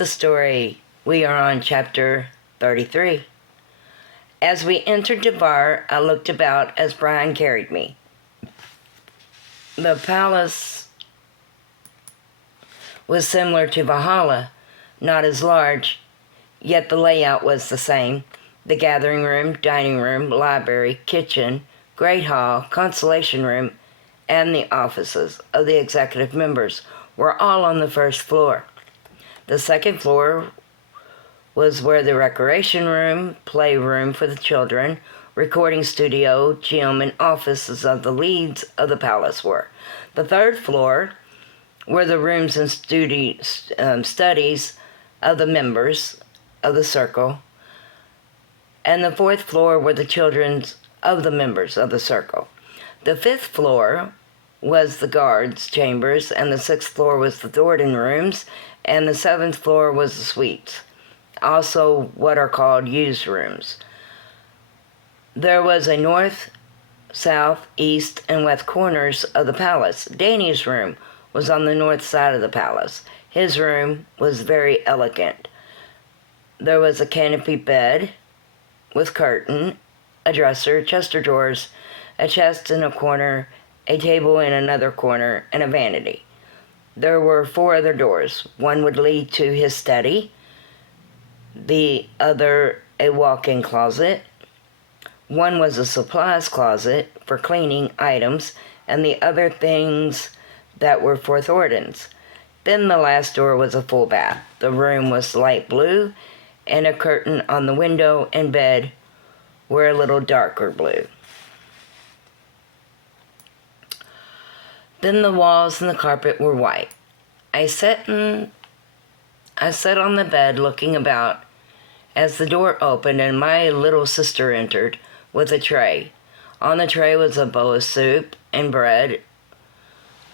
the story. We are on chapter 33. As we entered the bar, I looked about as Brian carried me. The palace was similar to Valhalla, not as large, yet the layout was the same. The gathering room, dining room, library, kitchen, great hall, consolation room, and the offices of the executive members were all on the first floor. The second floor was where the recreation room, playroom for the children, recording studio, gym, and offices of the leads of the palace were. The third floor were the rooms and studies of the members of the circle, and the fourth floor were the children of the members of the circle. The fifth floor was the guards' chambers, and the sixth floor was the Thornton rooms, and the seventh floor was the suites, also what are called used rooms. There was a north, south, east, and west corners of the palace. Danny's room was on the north side of the palace. His room was very elegant. There was a canopy bed with curtain, a dresser, chest of drawers, a chest in a corner, a table in another corner, and a vanity. There were 4 other doors. One would lead to his study, the other a walk-in closet. One was a supplies closet for cleaning items, and the other things that were for Thornton's. Then the last door was a full bath. The room was light blue, and a curtain on the window and bed were a little darker blue. Then the walls and the carpet were white. I sat on the bed looking about as the door opened and my little sister entered with a tray. On the tray was a bowl of soup and bread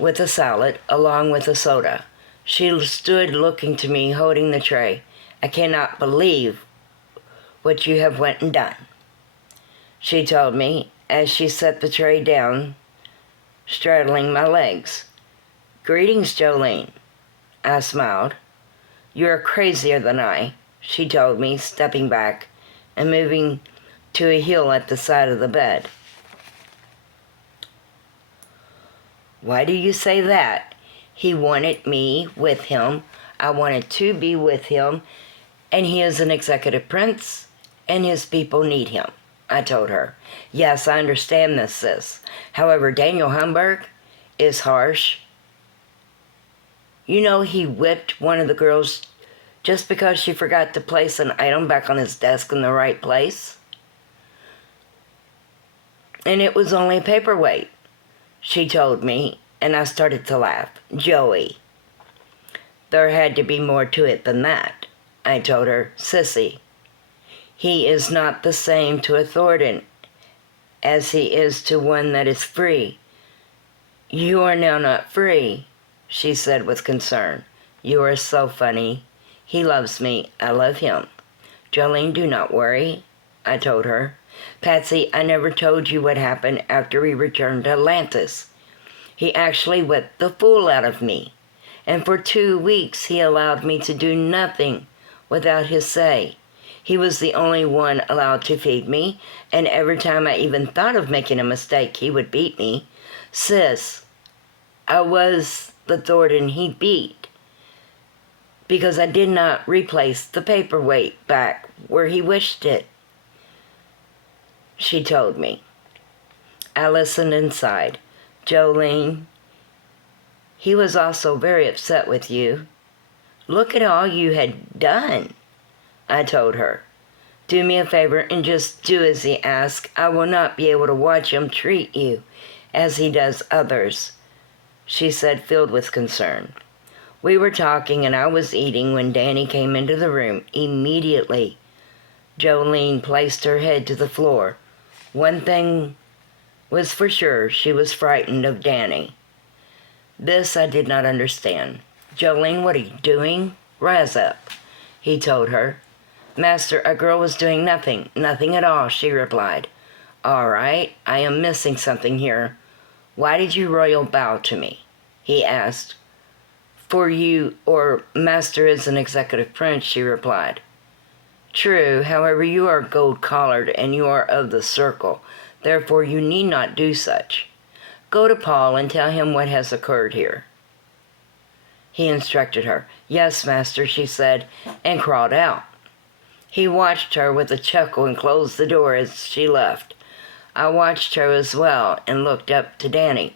with a salad along with a soda. She stood looking to me holding the tray. "I cannot believe what you have went and done," she told me as she set the tray down, straddling my legs. "Greetings, Jolene," I smiled. "You're crazier than I," she told me, stepping back and moving to a heel at the side of the bed. "Why do you say that? He wanted me with him. I wanted to be with him, and he is an executive prince, and his people need him," I told her. "Yes, I understand this, sis. However, Daniel Humberg is harsh. You know he whipped one of the girls just because she forgot to place an item back on his desk in the right place? And it was only a paperweight," she told me, and I started to laugh. "Joey, there had to be more to it than that," I told her. "Sissy, he is not the same to a Thornton as he is to one that is free." "You are now not free," she said with concern. "You are so funny. He loves me. I love him." "Jolene, do not worry," I told her. "Patsy, I never told you what happened after we returned to Atlantis. He actually whipped the fool out of me, and for 2 weeks he allowed me to do nothing without his say. He was the only one allowed to feed me, and every time I even thought of making a mistake, he would beat me. Sis, I was the Thornton he beat because I did not replace the paperweight back where he wished it," she told me. I listened and sighed. "Jolene, he was also very upset with you. Look at all you had done," I told her. "Do me a favor and just do as he asks. I will not be able to watch him treat you as he does others," she said, filled with concern. We were talking and I was eating when Danny came into the room. Immediately, Jolene placed her head to the floor. One thing was for sure, she was frightened of Danny. This I did not understand. "Jolene, what are you doing? Rise up," he told her. "Master, a girl was doing nothing at all," she replied. "All right, I am missing something here. Why did you royal bow to me?" he asked. For you or master is an executive prince, she replied. True, however, you are gold-collared and you are of the circle. Therefore, you need not do such. Go to Paul and tell him what has occurred here. He instructed her. Yes, master, she said, and crawled out. He watched her with a chuckle and closed the door as she left. I watched her as well and looked up to Danny.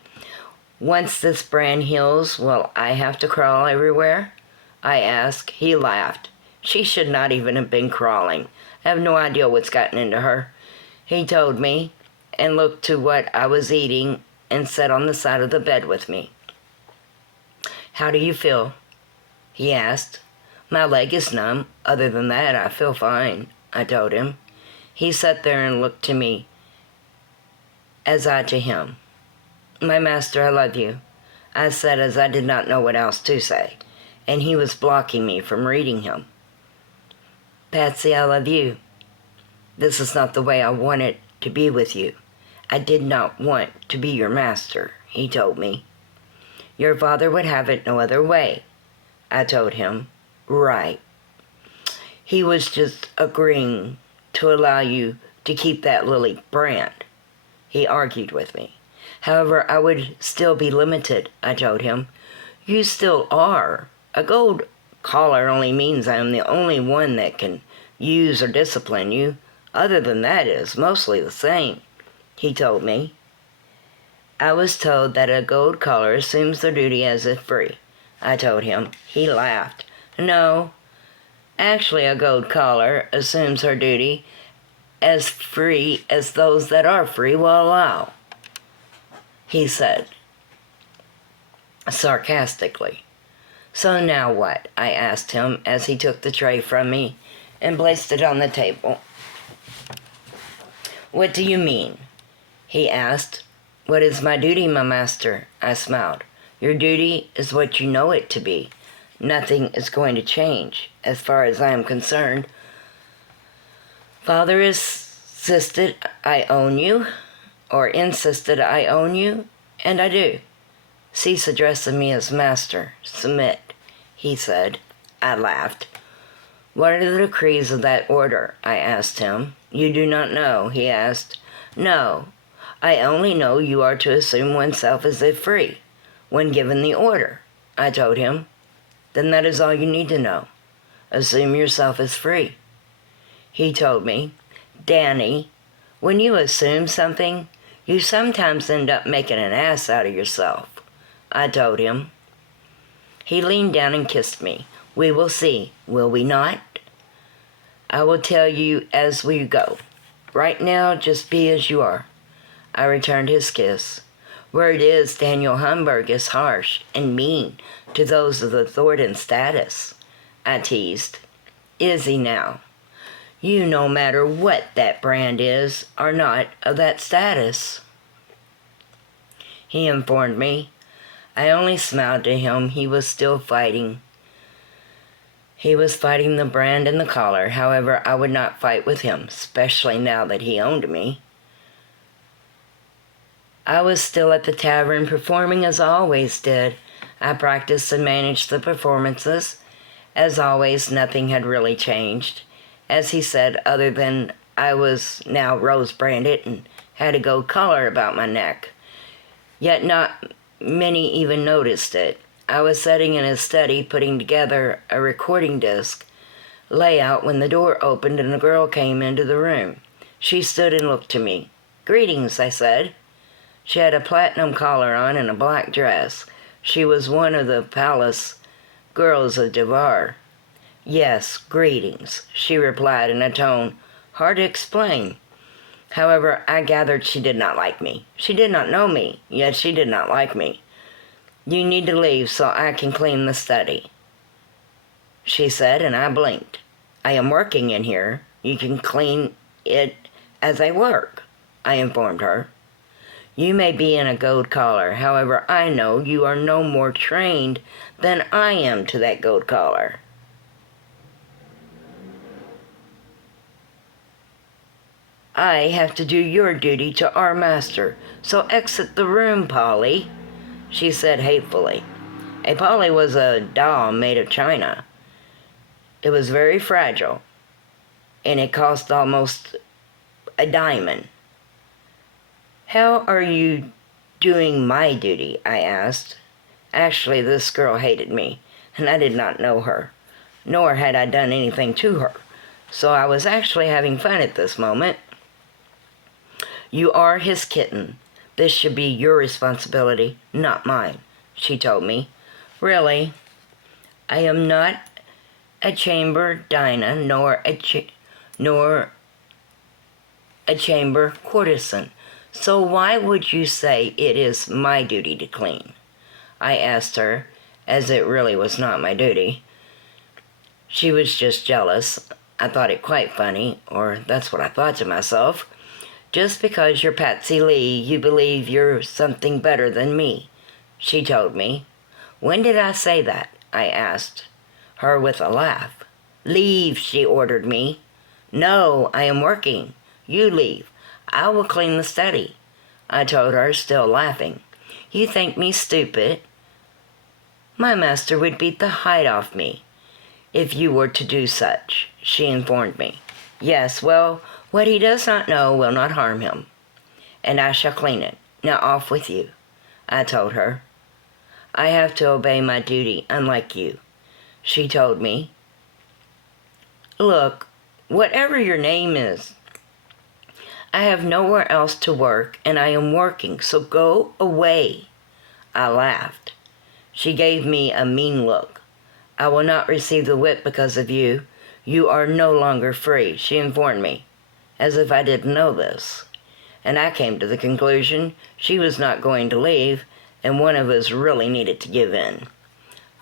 Once this brand heals, will I have to crawl everywhere? I asked. He laughed. She should not even have been crawling. I have no idea what's gotten into her. He told me and looked to what I was eating and sat on the side of the bed with me. How do you feel? He asked. My leg is numb. Other than that, I feel fine, I told him. He sat there and looked to me as I to him. My master, I love you, I said as I did not know what else to say, and he was blocking me from reading him. Patsy, I love you. This is not the way I wanted to be with you. I did not want to be your master, he told me. Your father would have it no other way, I told him. Right. He was just agreeing to allow you to keep that lily brand. He argued with me. However, I would still be limited, I told him. You still are. A gold collar only means I am the only one that can use or discipline you. Other than that, it is mostly the same, he told me. I was told that a gold collar assumes their duty as if free, I told him. He laughed. No, actually a gold collar assumes her duty as free as those that are free will allow, he said, sarcastically. So now what? I asked him as he took the tray from me and placed it on the table. What do you mean? He asked. What is my duty, my master? I smiled. Your duty is what you know it to be. Nothing is going to change, as far as I am concerned. Father insisted I own you, and I do. Cease addressing me as master. Submit, he said. I laughed. What are the decrees of that order? I asked him. You do not know, he asked. No, I only know you are to assume oneself as if free, when given the order, I told him. Then that is all you need to know. Assume yourself as free. He told me, Danny, when you assume something, you sometimes end up making an ass out of yourself, I told him. He leaned down and kissed me. We will see, will we not? I will tell you as we go. Right now, just be as you are. I returned his kiss. Word is Daniel Humberg is harsh and mean to those of the Thornton status, I teased. Is he now? You no matter what that brand is, are not of that status, he informed me. I only smiled to him. He was still fighting. He was fighting the brand and the collar. However, I would not fight with him, especially now that he owned me. I was still at the tavern performing as I always did. I practiced and managed the performances. As always, nothing had really changed. As he said, other than I was now rose-branded and had a gold collar about my neck. Yet not many even noticed it. I was sitting in his study putting together a recording disc layout when the door opened and a girl came into the room. She stood and looked to me. Greetings, I said. She had a platinum collar on and a black dress. She was one of the palace girls of Devar. Yes, greetings, she replied in a tone hard to explain. However, I gathered she did not like me. She did not know me, yet she did not like me. You need to leave so I can clean the study, she said, and I blinked. I am working in here. You can clean it as I work, I informed her. You may be in a gold collar. However, I know you are no more trained than I am to that gold collar. I have to do your duty to our master, so exit the room, Polly, she said hatefully. A Polly was a doll made of china. It was very fragile, and it cost almost a diamond. How are you doing my duty? I asked. Actually, this girl hated me, and I did not know her, nor had I done anything to her, so I was actually having fun at this moment. You are his kitten. This should be your responsibility, not mine, she told me. Really? I am not a chamber Dinah, nor a chamber courtesan. So why would you say it is my duty to clean? I asked her, as it really was not my duty. She was just jealous. I thought it quite funny, or that's what I thought to myself. Just because you're Patsy Lee, you believe you're something better than me, she told me. When did I say that? I asked her with a laugh. Leave, she ordered me. No, I am working. You leave. I will clean the study, I told her, still laughing. You think me stupid? My master would beat the hide off me if you were to do such, she informed me. Yes, well, what he does not know will not harm him, and I shall clean it. Now off with you, I told her. I have to obey my duty, unlike you, she told me. Look, whatever your name is, I have nowhere else to work, and I am working, so go away. I laughed. She gave me a mean look. I will not receive the whip because of you. You are no longer free, she informed me, as if I didn't know this. And I came to the conclusion she was not going to leave, and one of us really needed to give in.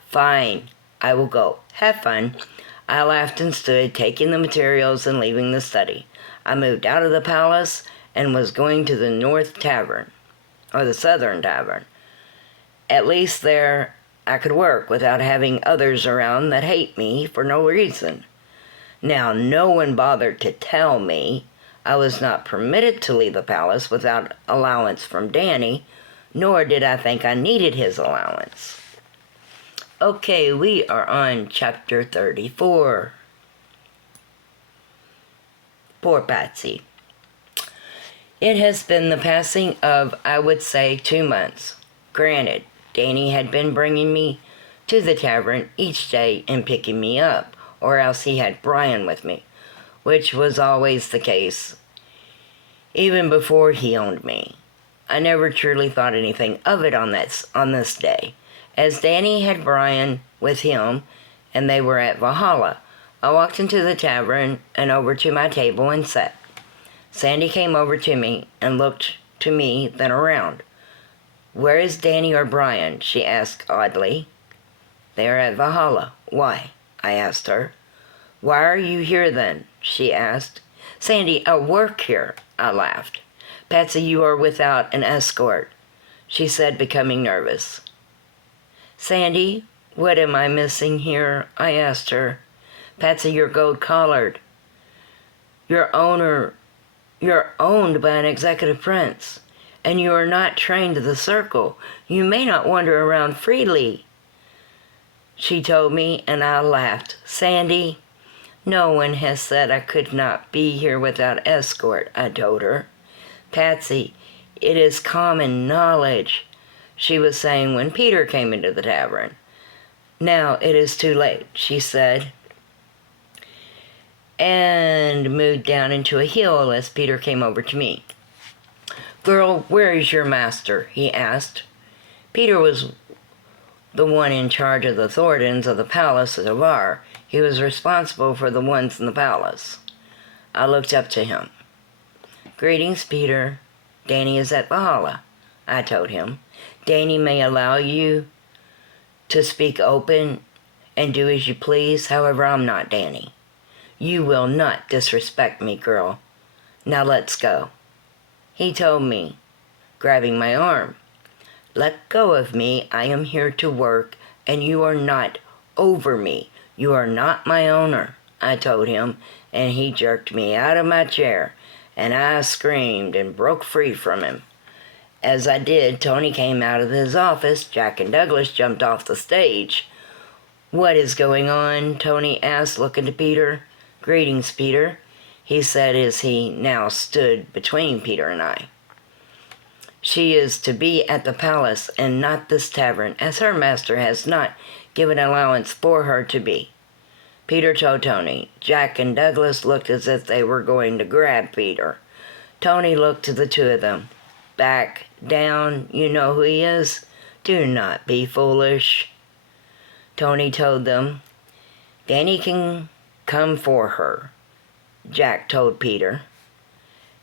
Fine, I will go. Have fun. I laughed and stood, taking the materials and leaving the study. I moved out of the palace and was going to the North Tavern, or the Southern Tavern. At least there I could work without having others around that hate me for no reason. Now, no one bothered to tell me I was not permitted to leave the palace without allowance from Danny, nor did I think I needed his allowance. Okay, we are on chapter 34. Poor Patsy. It has been the passing of, I would say, 2 months. Granted, Danny had been bringing me to the tavern each day and picking me up, or else he had Brian with me, which was always the case, even before he owned me. I never truly thought anything of it on this day, as Danny had Brian with him, and they were at Valhalla. I walked into the tavern and over to my table and sat. Sandy came over to me and looked to me, then around. Where is Danny or Brian? She asked oddly. They are at Valhalla. Why? I asked her. Why are you here then? She asked. Sandy, I work here, I laughed. Patsy, you are without an escort, she said, becoming nervous. Sandy, what am I missing here? I asked her. Patsy, you're gold-collared. You're owned by an executive prince, and you are not trained to the circle. You may not wander around freely, she told me, and I laughed. Sandy, no one has said I could not be here without escort, I told her. Patsy, it is common knowledge, she was saying when Peter came into the tavern. Now it is too late, she said, and moved down into a hill as Peter came over to me. Girl, where is your master? He asked. Peter was the one in charge of the Thorntons of the palace of Var. He was responsible for the ones in the palace. I looked up to him. Greetings, Peter. Danny is at Valhalla, I told him. Danny may allow you to speak open and do as you please. However, I'm not Danny. You will not disrespect me, girl. Now let's go. He told me, grabbing my arm. Let go of me. I am here to work, and you are not over me. You are not my owner, I told him, and he jerked me out of my chair, and I screamed and broke free from him. As I did, Tony came out of his office. Jack and Douglas jumped off the stage. "What is going on?" Tony asked, looking to Peter. "Greetings, Peter," he said as he now stood between Peter and I. "She is to be at the palace and not this tavern, as her master has not given allowance for her to be," Peter told Tony. Jack and Douglas looked as if they were going to grab Peter. Tony looked to the two of them. "Back down, you know who he is. Do not be foolish," Tony told them. "Danny can come for her," Jack told Peter.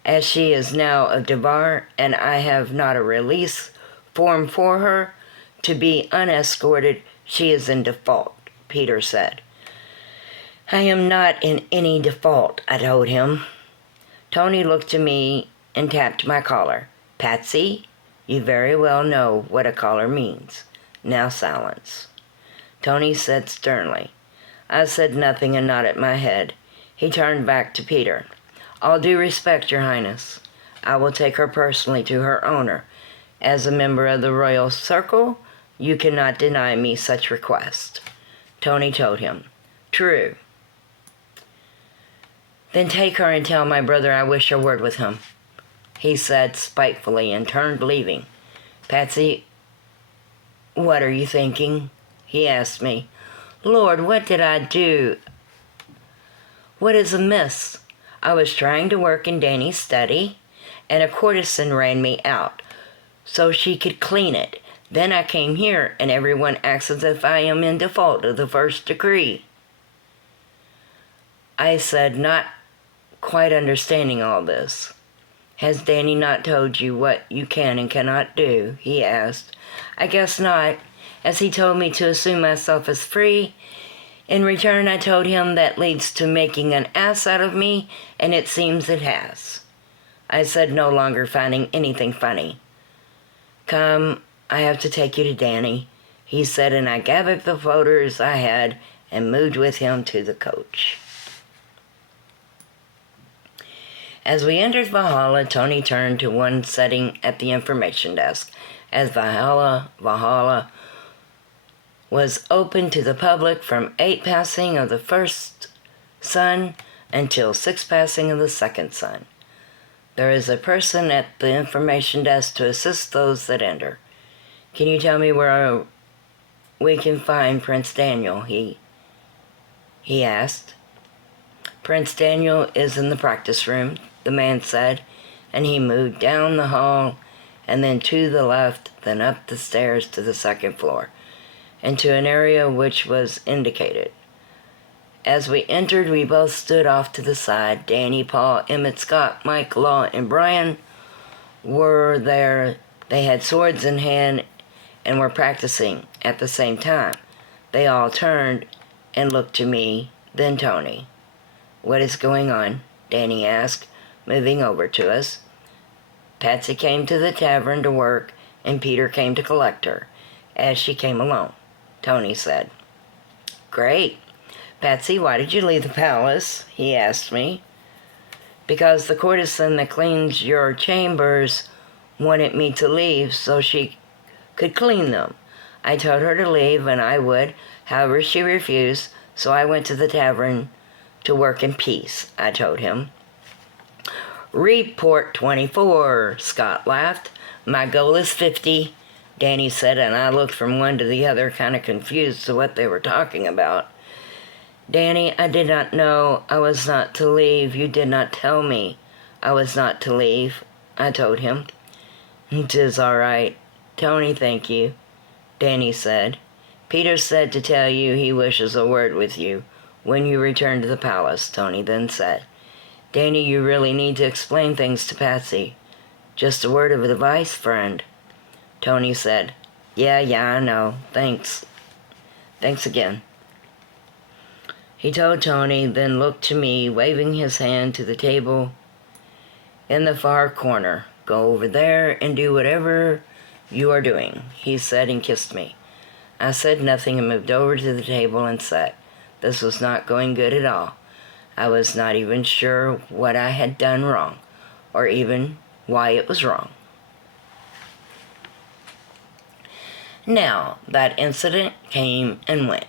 "As she is now of Devar, and I have not a release form for her to be unescorted, she is in default," Peter said. "I am not in any default," I told him. Tony looked to me and tapped my collar. "Patsy, you very well know what a collar means. Now silence," Tony said sternly. I said nothing and nodded my head. He turned back to Peter. "All due respect, Your Highness. I will take her personally to her owner. As a member of the royal circle, you cannot deny me such request," Tony told him. "True." "Then take her and tell my brother I wish a word with him," he said spitefully and turned, leaving. "Patsy, what are you thinking?" he asked me. "Lord, what did I do? What is amiss? I was trying to work in Danny's study, and a courtesan ran me out so she could clean it. Then I came here, and everyone acts as if I am in default of the first decree." I said, not quite understanding all this. "Has Danny not told you what you can and cannot do?" he asked. "I guess not, as he told me to assume myself as free. In return, I told him that leads to making an ass out of me, and it seems it has," I said, no longer finding anything funny. "Come, I have to take you to Danny," he said, and I gathered the voters I had and moved with him to the coach. As we entered Valhalla, Tony turned to one sitting at the information desk. As Valhalla was open to the public from 8 passing of the first sun until 6 passing of the second sun. There is a person at the information desk to assist those that enter. "Can you tell me where we can find Prince Daniel?" he asked. "Prince Daniel is in the practice room," the man said, and he moved down the hall and then to the left, then up the stairs to the second floor, into an area which was indicated. As we entered, we both stood off to the side. Danny, Paul, Emmett, Scott, Mike, Law, and Brian were there. They had swords in hand and were practicing at the same time. They all turned and looked to me, then Tony. "What is going on?" Danny asked, moving over to us. "Patsy came to the tavern to work, and Peter came to collect her, as she came alone," Tony said. "Great. Patsy, why did you leave the palace?" he asked me. "Because the courtesan that cleans your chambers wanted me to leave so she could clean them. I told her to leave, and I would. However, she refused, so I went to the tavern to work in peace," I told him. "Report 24, Scott laughed. "My goal is 50, Danny said, and I looked from one to the other, kind of confused to what they were talking about. "Danny, I did not know I was not to leave. You did not tell me I was not to leave," I told him. "'Tis all right, Tony, thank you," Danny said. "Peter said to tell you he wishes a word with you when you return to the palace," Tony then said. "Danny, you really need to explain things to Patsy. Just a word of advice, friend," Tony said. Yeah, I know. Thanks again," he told Tony, then looked to me, waving his hand to the table in the far corner. "Go over there and do whatever you are doing," he said, and kissed me. I said nothing and moved over to the table and sat. This was not going good at all. I was not even sure what I had done wrong, or even why it was wrong. Now, that incident came and went.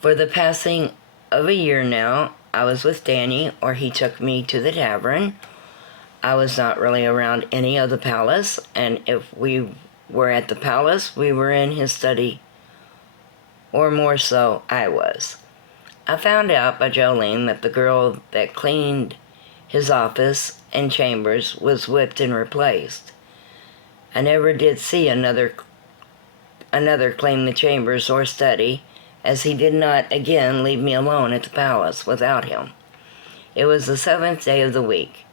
For the passing of a year now, I was with Danny, or he took me to the tavern. I was not really around any of the palace, and if we were at the palace, we were in his study, or more so, I was. I found out by Jolene that the girl that cleaned his office and chambers was whipped and replaced. I never did see another clean the chambers or study, as he did not again leave me alone at the palace without him. It was the 7th day of the week,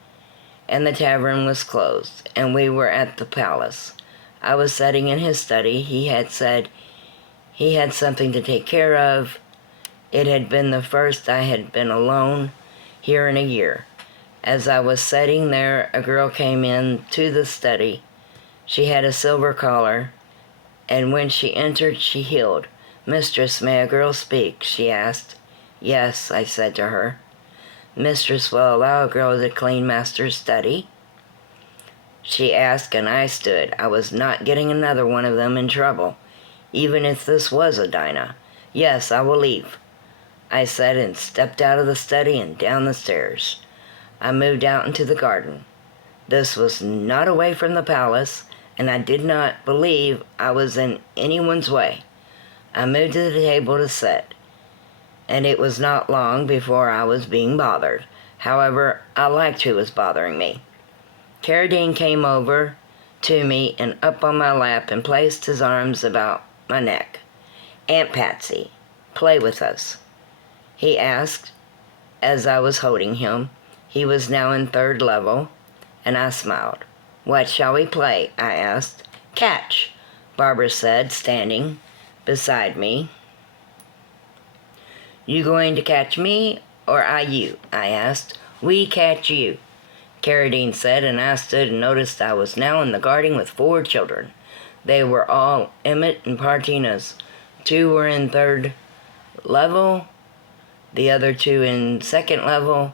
and the tavern was closed, and we were at the palace. I was sitting in his study. He had said he had something to take care of. It had been the first I had been alone here in a year. As I was sitting there, a girl came in to the study. She had a silver collar, and when she entered, she hailed. "Mistress, may a girl speak?" she asked. "Yes," I said to her. "Mistress will allow a girl to clean master's study?" She asked, and I stood. I was not getting another one of them in trouble, even if this was a Dinah. "Yes, I will leave," I said, and stepped out of the study and down the stairs. I moved out into the garden. This was not away from the palace, and I did not believe I was in anyone's way. I moved to the table to sit, and it was not long before I was being bothered. However, I liked who was bothering me. Carradine came over to me and up on my lap and placed his arms about my neck. "Aunt Patsy, play with us," he asked as I was holding him. He was now in 3rd level, and I smiled. "What shall we play?" I asked. "Catch," Barbara said, standing beside me. "You going to catch me, or I you?" I asked. "We catch you," Carradine said, and I stood and noticed I was now in the garden with 4 children. They were all Emmett and Partina's. 2 were in 3rd level, the other 2 in 2nd level.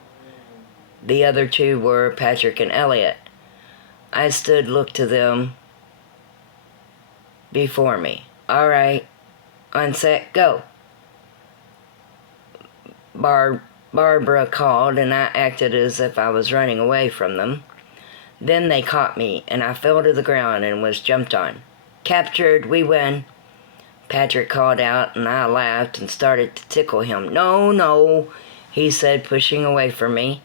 The other 2 were Patrick and Elliot. I stood, looked to them before me. "All right, on set, go," Barbara called, and I acted as if I was running away from them. Then they caught me, and I fell to the ground and was jumped on. "Captured, we win," Patrick called out, and I laughed and started to tickle him. "No, no," he said, pushing away from me.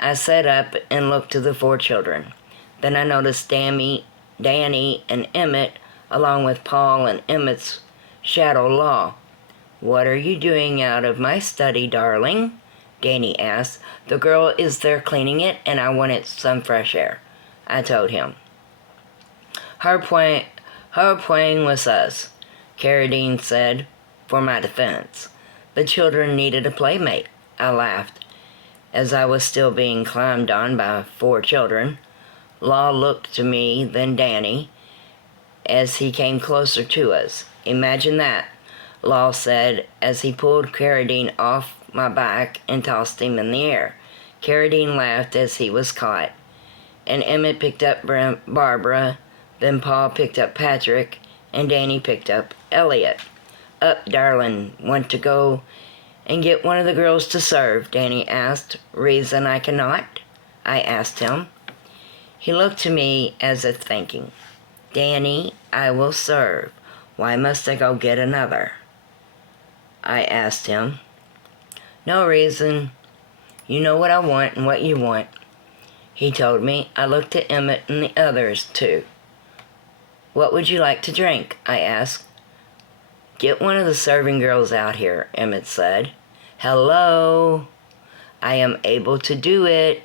I sat up and looked to the 4 children. Then I noticed Danny and Emmett, along with Paul and Emmett's shadow Law. "What are you doing out of my study, darling?" Danny asked. "The girl is there cleaning it, and I wanted some fresh air," I told him. Her playing with us," Carradine said, for my defense. "The children needed a playmate," I laughed, as I was still being climbed on by 4 children. Law looked to me, then Danny, as he came closer to us. "Imagine that," Law said, as he pulled Carradine off my back and tossed him in the air. Carradine laughed as he was caught, and Emmett picked up Barbara, then Paul picked up Patrick, and Danny picked up Elliot. "Up, darling, want to go and get one of the girls to serve?" Danny asked. "Reason I cannot?" I asked him. He looked to me as if thinking. "Danny, I will serve. Why must I go get another?" I asked him. "No reason. You know what I want and what you want," he told me. I looked at Emmett and the others, too. "What would you like to drink?" I asked. "Get one of the serving girls out here," Emmett said. "Hello. I am able to do it,"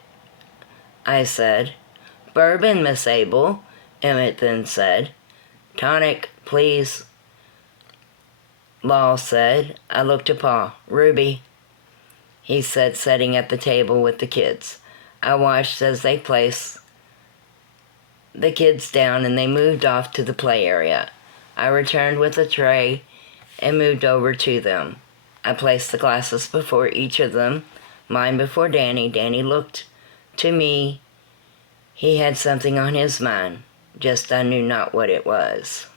I said. "Bourbon, Miss Abel," Emmett then said. "Tonic, please," Law said. I looked at Paul. "Ruby," he said, sitting at the table with the kids. I watched as they placed the kids down and they moved off to the play area. I returned with a tray and moved over to them. I placed the glasses before each of them, mine before Danny. Danny looked to me. He had something on his mind, just I knew not what it was.